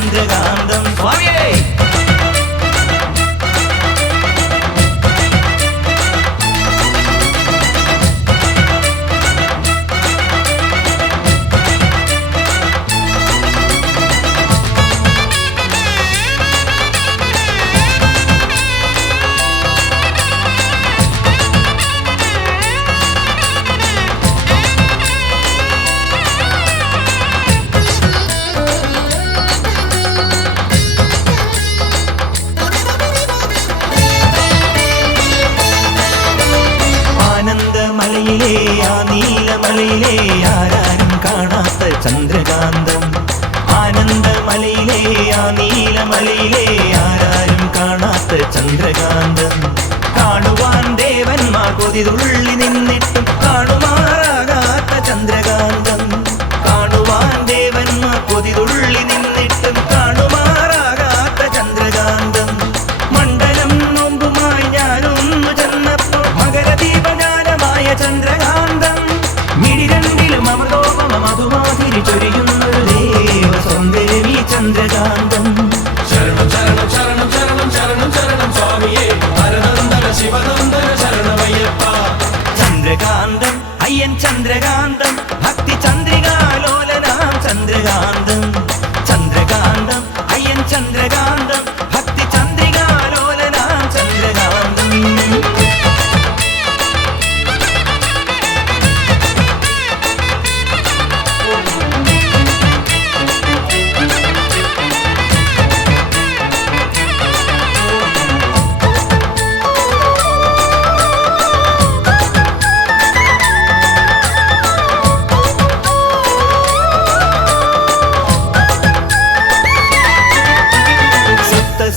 ചന്ദ്രകാന്തം സ്വാമിയേ. ആനന്ദമലയിലെ ആ നീലമലയിലെ ആരാരും കാണാത്ത ചന്ദ്രകാന്തം. ആനന്ദമലയിലെ ആ നീലമലയിലെ ആരാരും കാണാത്ത ചന്ദ്രകാന്തം. കാണുവാൻ ദേവന്മാർ കൊതിതുള്ളി നിന്നിട്ടും കാണുമാറാകാത്ത ചന്ദ്രകാന്തം. കാണുവാൻ ദേവന്മാർ കൊതിതുള്ളി നിന്നിട്ടും കാണുമാറാകാത്ത ചന്ദ്രകാന്തം. മണ്ഡലം നോമ്പുമായി ഞാനൊന്നു ചെന്നപ്പോൾ മകരദീപജാലമായ ചന്ദ്രകാന്തം. മിഴിരണ്ടിലും അമൃതോപമ മധുമാതിരി ചൊരിയുന്നൊരു ദേവ സൗന്ദര്യമീ ചന്ദ്രകാന്തം. ശരണം ശരണം ശരണം ശരണം ശരണം ശരണം സ്വാമിയേ ഹരനന്ദന ശിവനന്ദന ശരണമയ്യപ്പ. ചന്ദ്രകാന്തം അയ്യൻ ചന്ദ്രകാന്തം ഭക്തി ചന്ദ്രികാലോലനാം ചന്ദ്രകാന്തം. ചന്ദ്രകാന്തം അയ്യൻ ചന്ദ്രകാന്തം ഭക്തി ചന്ദ്രികാലോലനാം ചന്ദ്രകാന്തം.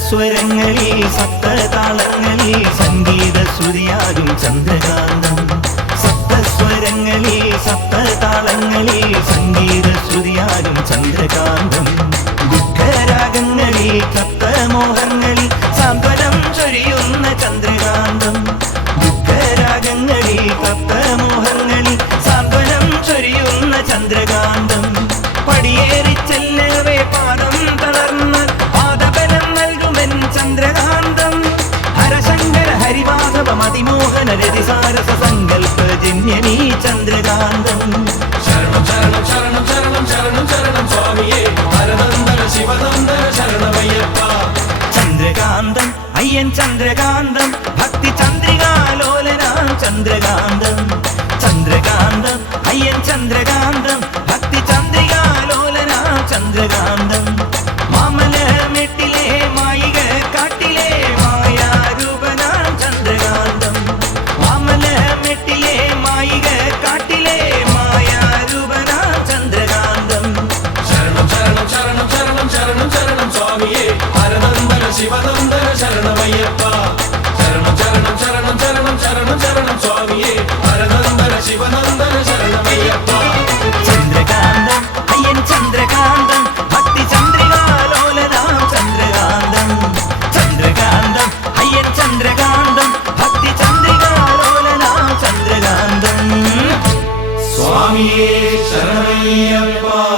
സ്വരങ്ങളിൽ സപ്തതാളങ്ങളിൽ സംഗീത ശ്രുതിയാകും ചന്ദ്രകാന്തം. സപ്തസ്വരങ്ങളിൽ സപ്തതാളങ്ങളിൽ സംഗീത ശ്രുതിയാകും ചന്ദ്രകാന്തം. ദുഃഖരാഗങ്ങളിൽ തപ്തമോഹങ്ങളിൽ സാന്ത്വനം ചൊരിയുന്ന ചന്ദ്രകാന്തം. ദുഃഖരാഗങ്ങളിൽ തപ്തമോഹങ്ങളിൽ സാന്ത്വനം ചൊരിയുന്ന ചന്ദ്രകാന്തം. പടിയേറി ചെല്ലവേ പാദം തളർന്നാൽ പാദബലം നൽകുമെൻ ചന്ദ്രകാന്തം. ഹരശങ്കര ഹരിമാധവ മതിമോഹന രതിസാരസ സങ്കൽപ്പ ജന്യമീ ചന്ദ്രകാന്തം. ശരണം ശരണം ശരണം ശരണം ശരണം ശരണം സ്വാമിയേ ഹരനന്ദന ശിവനന്ദന ശരണമയ്യപ്പ. ചന്ദ്രകാന്തം അയ്യൻ ചന്ദ്രകാന്തം ഭക്തി ചന്ദ്രികാലോലനാം ചന്ദ്രകാന്തം. ചന്ദ്രകാന്തം അയ്യൻ ചന്ദ്രകാന്തം ഭക്തി ചന്ദ്രികാലോലനാം ചന്ദ്രകാന്തം. മാമലമെട്ടിലെ മായിക കാട്ടിലെ മായാരൂപനാം ചന്ദ്രകാന്തം. മാമലമെട്ടിലെ മായിക കാട്ടിലെ മായാരൂപനാം ചന്ദ്രകാന്തം. ശരണം ശരണം ശരണം ശരണം ശരണം ശരണം സ്വാമിയേ ഹരനന്ദന ശിവനന്ദന ശരണമയ്യപ്പ. ശരണം ശരണം ശരണം ശരണം ശരണം ശരണം സ്വാമിയേ ഹരനന്ദന ശിവനന്ദന ശരണമയ്യപ്പ. ചന്ദ്രകാന്തം അയ്യൻ ചന്ദ്രകാന്തം ഭക്തി ചന്ദ്രികാലോലനാം ചന്ദ്രകാന്തം. ചന്ദ്രകാന്തം അയ്യൻ ചന്ദ്രകാന്തം ഭക്തി ചന്ദ്രികാലോലനാം ചന്ദ്രകാന്തം. സ്വാമിയേ ശരണമയ്യപ്പ.